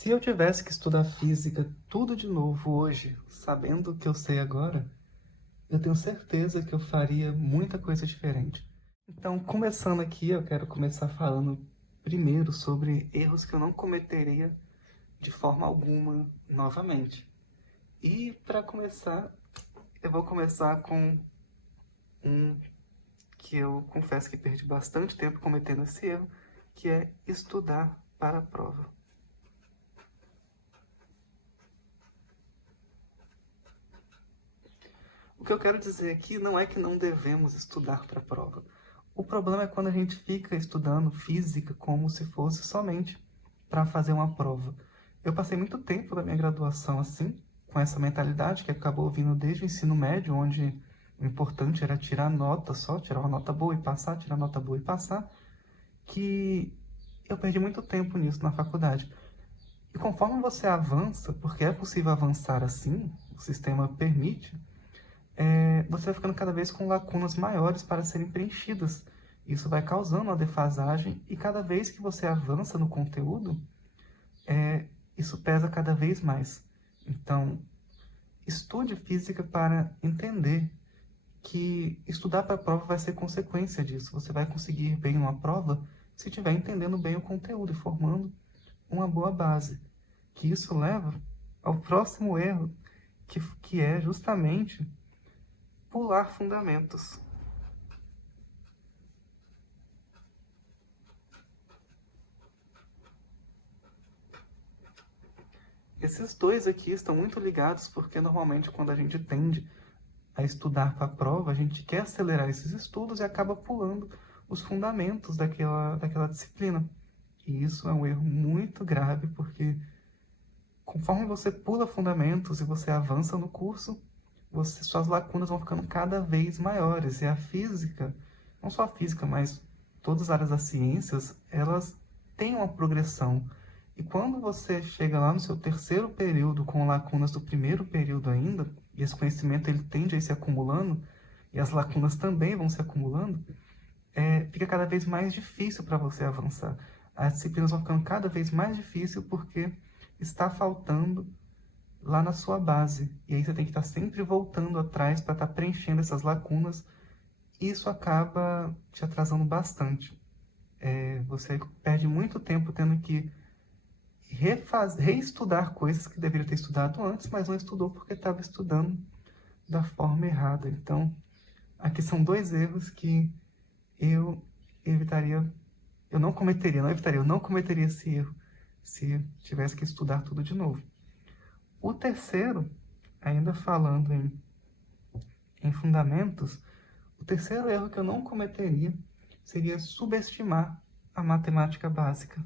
Se eu tivesse que estudar física tudo de novo hoje, sabendo o que eu sei agora, eu tenho certeza que eu faria muita coisa diferente. Então, começando aqui, eu quero começar falando primeiro sobre erros que eu não cometeria de forma alguma novamente. E para começar, eu vou começar com um que eu confesso que perdi bastante tempo cometendo esse erro, que é estudar para a prova. O que eu quero dizer aqui não é que não devemos estudar para a prova. O problema é quando a gente fica estudando física como se fosse somente para fazer uma prova. Eu passei muito tempo da minha graduação assim, com essa mentalidade que acabou vindo desde o ensino médio, onde o importante era tirar nota só, tirar uma nota boa e passar, tirar nota boa e passar, que eu perdi muito tempo nisso na faculdade. E conforme você avança, porque é possível avançar assim, o sistema permite, você vai ficando cada vez com lacunas maiores para serem preenchidas. Isso vai causando uma defasagem e cada vez que você avança no conteúdo, isso pesa cada vez mais. Então, estude física para entender que estudar para a prova vai ser consequência disso. Você vai conseguir bem uma prova se estiver entendendo bem o conteúdo e formando uma boa base. Que isso leva ao próximo erro, que é justamente pular fundamentos. Esses dois aqui estão muito ligados porque normalmente quando a gente tende a estudar para a prova, a gente quer acelerar esses estudos e acaba pulando os fundamentos daquela disciplina. E isso é um erro muito grave porque conforme você pula fundamentos e você avança no curso, suas lacunas vão ficando cada vez maiores. E a física, não só a física, mas todas as áreas das ciências, elas têm uma progressão. E quando você chega lá no seu terceiro período com lacunas do primeiro período ainda, e esse conhecimento ele tende a ir se acumulando, e as lacunas também vão se acumulando, fica cada vez mais difícil para você avançar. As disciplinas vão ficando cada vez mais difíceis porque está faltando lá na sua base. E aí você tem que estar sempre voltando atrás para estar preenchendo essas lacunas. E isso acaba te atrasando bastante. Você perde muito tempo tendo que reestudar coisas que deveria ter estudado antes, mas não estudou porque estava estudando da forma errada. Então, aqui são dois erros que eu evitaria, eu não cometeria esse erro se tivesse que estudar tudo de novo. O terceiro, ainda falando em fundamentos, o terceiro erro que eu não cometeria seria subestimar a matemática básica.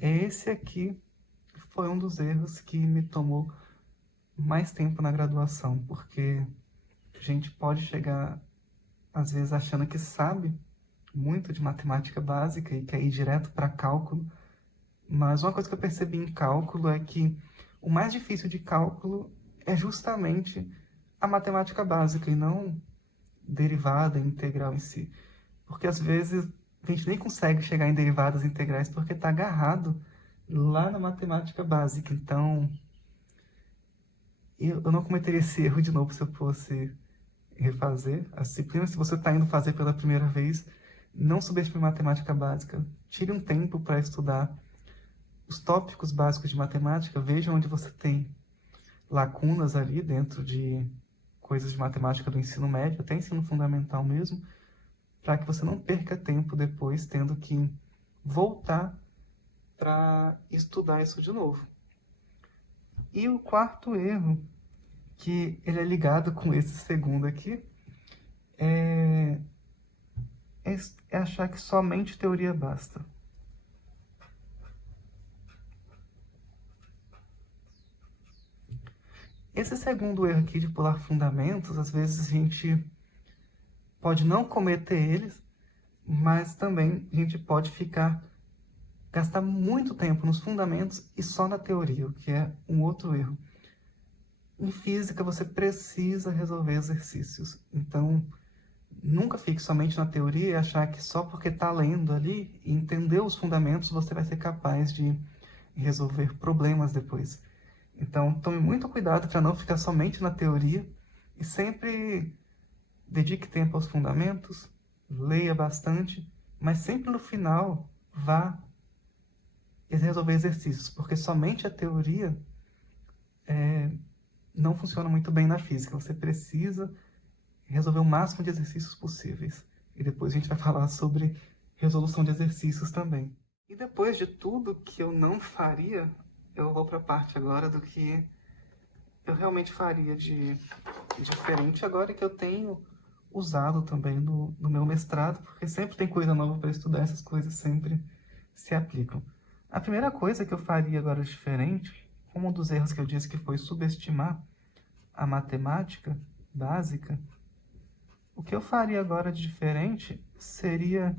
Esse aqui foi um dos erros que me tomou mais tempo na graduação, porque a gente pode chegar, às vezes, achando que sabe muito de matemática básica e quer ir direto para cálculo, mas uma coisa que eu percebi em cálculo é que o mais difícil de cálculo é justamente a matemática básica e não derivada integral em si. Porque às vezes a gente nem consegue chegar em derivadas integrais porque está agarrado lá na matemática básica. Então, eu não cometeria esse erro de novo se eu fosse refazer a disciplina. Se você está indo fazer pela primeira vez, não subestime matemática básica. Tire um tempo para estudar os tópicos básicos de matemática. Veja onde você tem lacunas ali dentro de coisas de matemática do ensino médio, até ensino fundamental mesmo, para que você não perca tempo depois tendo que voltar para estudar isso de novo. E o quarto erro, que ele é ligado com esse segundo aqui, é achar que somente teoria basta. Esse segundo erro aqui de pular fundamentos, às vezes a gente pode não cometer eles, mas também a gente pode ficar gastar muito tempo nos fundamentos e só na teoria, o que é um outro erro. Em física, você precisa resolver exercícios. Então, nunca fique somente na teoria e achar que só porque está lendo ali e entender os fundamentos, você vai ser capaz de resolver problemas depois. Então, tome muito cuidado para não ficar somente na teoria e sempre dedique tempo aos fundamentos, leia bastante, mas sempre no final vá resolver exercícios, porque somente a teoria não funciona muito bem na física. Você precisa resolver o máximo de exercícios possíveis. E depois a gente vai falar sobre resolução de exercícios também. E depois de tudo que eu não faria, eu vou para a parte agora do que eu realmente faria de diferente agora que eu tenho usado também no meu mestrado, porque sempre tem coisa nova para estudar, essas coisas sempre se aplicam. A primeira coisa que eu faria agora diferente, como um dos erros que eu disse que foi subestimar a matemática básica, o que eu faria agora de diferente seria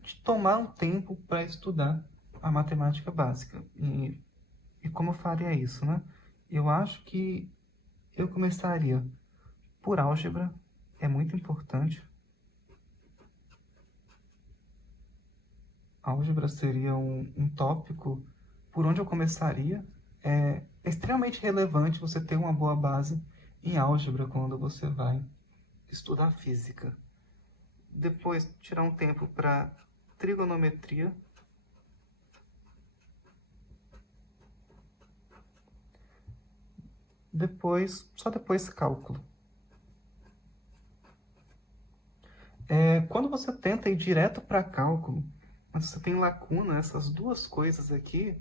de tomar um tempo para estudar a matemática básica. E como eu faria isso, né? Eu acho que eu começaria por álgebra, é muito importante. Álgebra seria um tópico por onde eu começaria. É extremamente relevante você ter uma boa base em álgebra quando você vai estudar física. Depois, tirar um tempo para trigonometria. Só depois cálculo. Quando você tenta ir direto para cálculo, mas você tem lacuna, essas duas coisas aqui,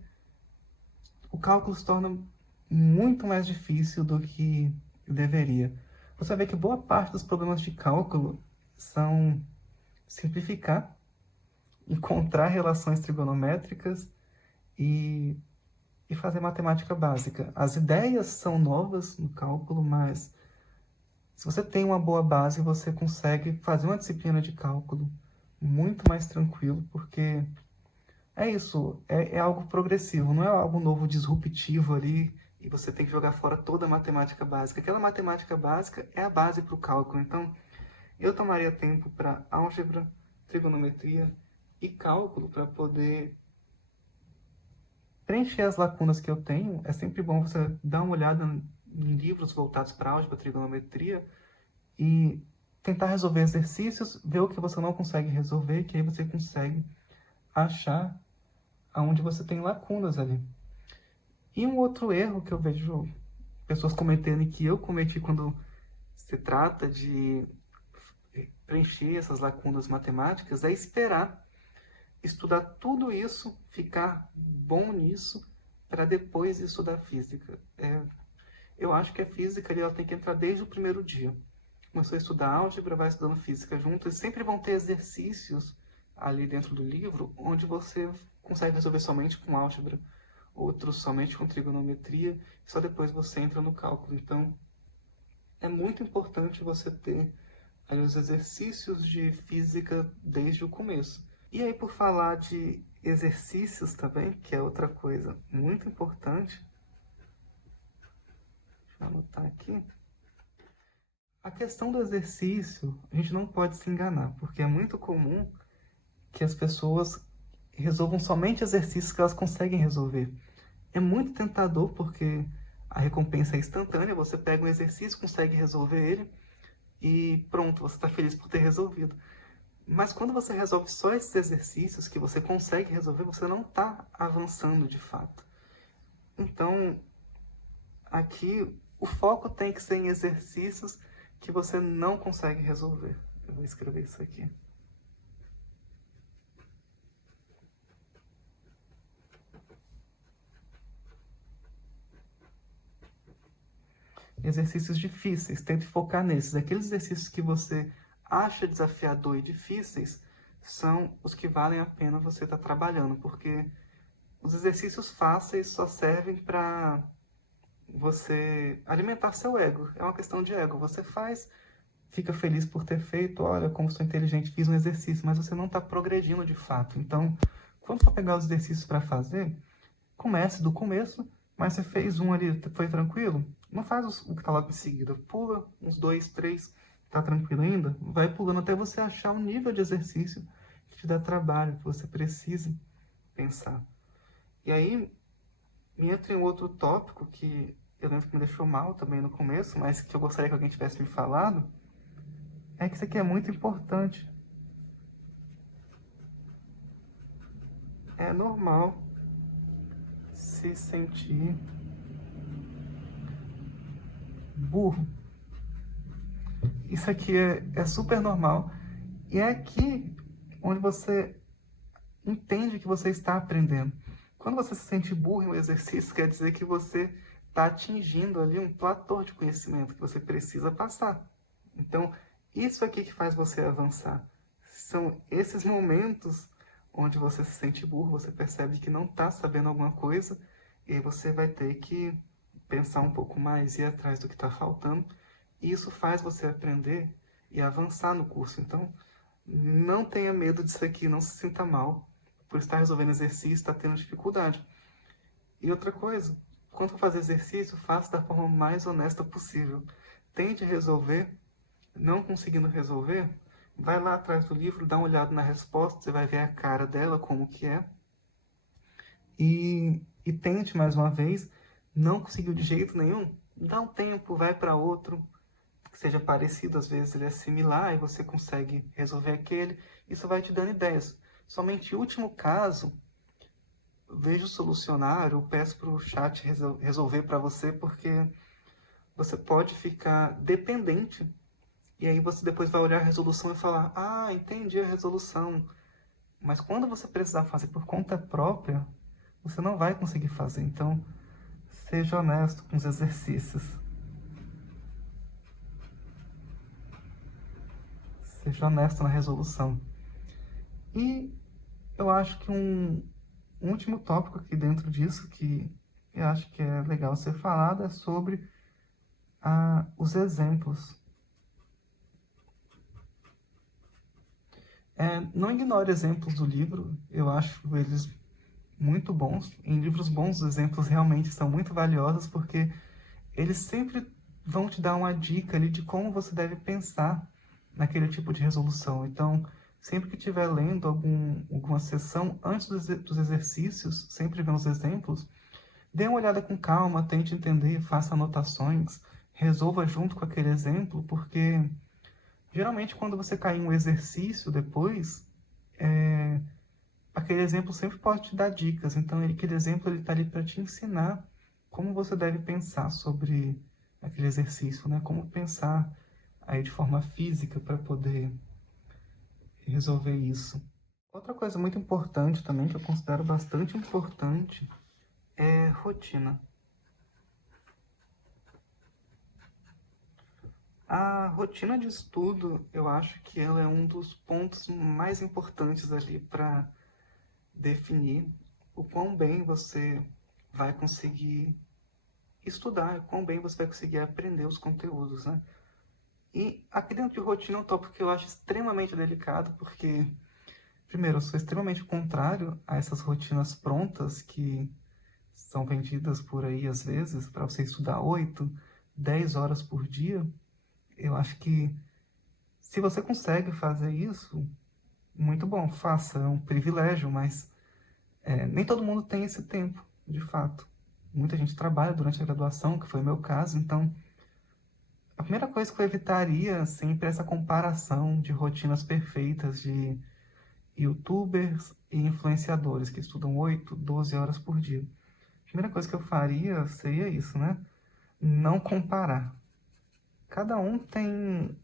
o cálculo se torna muito mais difícil do que deveria. Você vê que boa parte dos problemas de cálculo são simplificar, encontrar relações trigonométricas e fazer matemática básica. As ideias são novas no cálculo, mas se você tem uma boa base, você consegue fazer uma disciplina de cálculo muito mais tranquilo, porque é isso, é algo progressivo, não é algo novo, disruptivo ali, e você tem que jogar fora toda a matemática básica. Aquela matemática básica é a base para o cálculo, então eu tomaria tempo para álgebra, trigonometria e cálculo para poder preencher as lacunas que eu tenho. É sempre bom você dar uma olhada em livros voltados para álgebra, trigonometria e tentar resolver exercícios, ver o que você não consegue resolver, que aí você consegue achar aonde você tem lacunas ali. E um outro erro que eu vejo pessoas cometendo e que eu cometi quando se trata de preencher essas lacunas matemáticas é esperar estudar tudo isso, ficar bom nisso, para depois estudar física. Eu acho que a física ela tem que entrar desde o primeiro dia. Começou a estudar álgebra, vai estudando física junto, e sempre vão ter exercícios ali dentro do livro, onde você consegue resolver somente com álgebra, outros somente com trigonometria, e só depois você entra no cálculo. Então, é muito importante você ter ali os exercícios de física desde o começo. E aí, por falar de exercícios também, que é outra coisa muito importante, deixa eu anotar aqui. A questão do exercício, a gente não pode se enganar, porque é muito comum que as pessoas resolvam somente exercícios que elas conseguem resolver. É muito tentador, porque a recompensa é instantânea, você pega um exercício, consegue resolver ele, e pronto, você está feliz por ter resolvido. Mas quando você resolve só esses exercícios que você consegue resolver, você não está avançando de fato. Então, aqui, o foco tem que ser em exercícios que você não consegue resolver. Eu vou escrever isso aqui. Exercícios difíceis, tente focar nesses. Aqueles exercícios que você acha desafiador e difíceis são os que valem a pena você estar trabalhando, porque os exercícios fáceis só servem para você alimentar seu ego. É uma questão de ego. Você faz, fica feliz por ter feito, olha como sou inteligente, fiz um exercício, mas você não está progredindo de fato. Então, Quando for pegar os exercícios para fazer, comece do começo, mas você fez um ali, foi tranquilo? Não faz o que está logo em seguida. Pula uns 2, 3, tá tranquilo ainda? Vai pulando até você achar um nível de exercício que te dá trabalho, que você precise pensar. E aí, entra em outro tópico que eu lembro que me deixou mal também no começo, mas que eu gostaria que alguém tivesse me falado, é que isso aqui é muito importante. É normal se sentir burro. Isso aqui é super normal. E é aqui onde você entende que você está aprendendo. Quando você se sente burro em um exercício, quer dizer que você está atingindo ali um platô de conhecimento que você precisa passar. Então, isso aqui que faz você avançar. São esses momentos onde você se sente burro, você percebe que não está sabendo alguma coisa, e aí você vai ter que pensar um pouco mais, ir atrás do que está faltando, e isso faz você aprender e avançar no curso. Então, não tenha medo disso aqui, não se sinta mal por estar resolvendo exercício, estar tendo dificuldade. E outra coisa, quando for fazer exercício, faça da forma mais honesta possível. Tente resolver, não conseguindo resolver, vai lá atrás do livro, dá uma olhada na resposta, você vai ver a cara dela, como que é. E tente mais uma vez, não conseguiu de jeito nenhum, dá um tempo, vai para outro, que seja parecido, às vezes ele é similar e você consegue resolver aquele, isso vai te dando ideias. Somente em último caso, veja o solucionário, peço para o chat resolver para você, porque você pode ficar dependente, e aí você depois vai olhar a resolução e falar, ah, entendi a resolução. Mas quando você precisar fazer por conta própria, você não vai conseguir fazer. Então, seja honesto com os exercícios. Seja honesto na resolução. E eu acho que um último tópico aqui dentro disso, que eu acho que é legal ser falado, é sobre os exemplos. Não ignore exemplos do livro, eu acho eles muito bons. Em livros bons, os exemplos realmente são muito valiosos, porque eles sempre vão te dar uma dica ali de como você deve pensar naquele tipo de resolução. Então, sempre que estiver lendo alguma sessão, antes dos exercícios, sempre vendo os exemplos, dê uma olhada com calma, tente entender, faça anotações, resolva junto com aquele exemplo, porque geralmente quando você cair em um exercício depois, aquele exemplo sempre pode te dar dicas. Então, aquele exemplo está ali para te ensinar como você deve pensar sobre aquele exercício, né? Como pensar aí de forma física para poder resolver isso. Outra coisa muito importante também, que eu considero bastante importante, é rotina. A rotina de estudo, eu acho que ela é um dos pontos mais importantes ali para definir o quão bem você vai conseguir estudar, o quão bem você vai conseguir aprender os conteúdos, né? E aqui dentro de rotina é um tópico que eu acho extremamente delicado, porque, primeiro, eu sou extremamente contrário a essas rotinas prontas que são vendidas por aí, às vezes, para você estudar 8, 10 horas por dia. Eu acho que se você consegue fazer isso, muito bom, faça, é um privilégio, mas nem todo mundo tem esse tempo, de fato. Muita gente trabalha durante a graduação, que foi o meu caso, então a primeira coisa que eu evitaria sempre é essa comparação de rotinas perfeitas de YouTubers e influenciadores que estudam 8, 12 horas por dia. A primeira coisa que eu faria seria isso, né? Não comparar. Cada um tem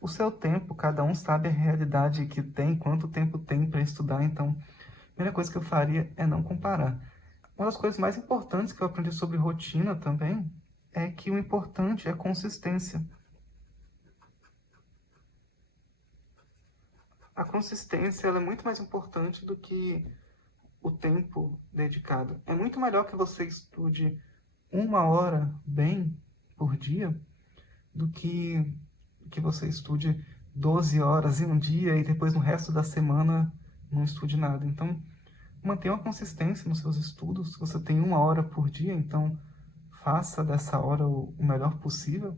o seu tempo, cada um sabe a realidade que tem, quanto tempo tem para estudar, então a primeira coisa que eu faria é não comparar. Uma das coisas mais importantes que eu aprendi sobre rotina também é que o importante é a consistência. A consistência ela é muito mais importante do que o tempo dedicado. É muito melhor que você estude 1 hora bem por dia do que você estude 12 horas em um dia e depois no resto da semana não estude nada. Então, mantenha uma consistência nos seus estudos. Se você tem 1 hora por dia, então faça dessa hora o melhor possível,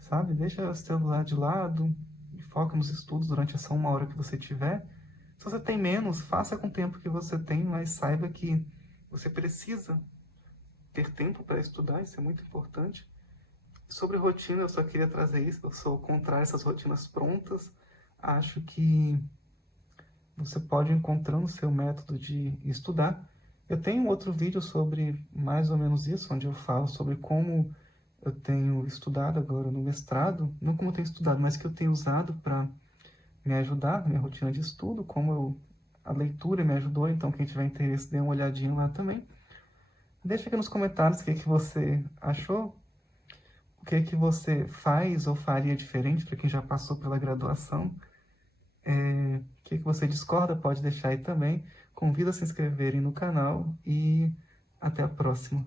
sabe? Deixa o celular de lado e foca nos estudos durante essa 1 hora que você tiver. Se você tem menos, faça com o tempo que você tem, mas saiba que você precisa ter tempo para estudar, isso é muito importante. Sobre rotina, eu só queria trazer isso, eu sou contrário a essas rotinas prontas. Acho que você pode encontrar o seu método de estudar. Eu tenho um outro vídeo sobre mais ou menos isso, onde eu falo sobre como eu tenho estudado agora no mestrado, não como eu tenho estudado, mas que eu tenho usado para me ajudar na minha rotina de estudo, a leitura me ajudou, então quem tiver interesse, dê uma olhadinha lá também. Deixa aqui nos comentários o que você achou, o que você faz ou faria diferente para quem já passou pela graduação. O que você discorda, pode deixar aí também. Convido a se inscreverem no canal e até a próxima.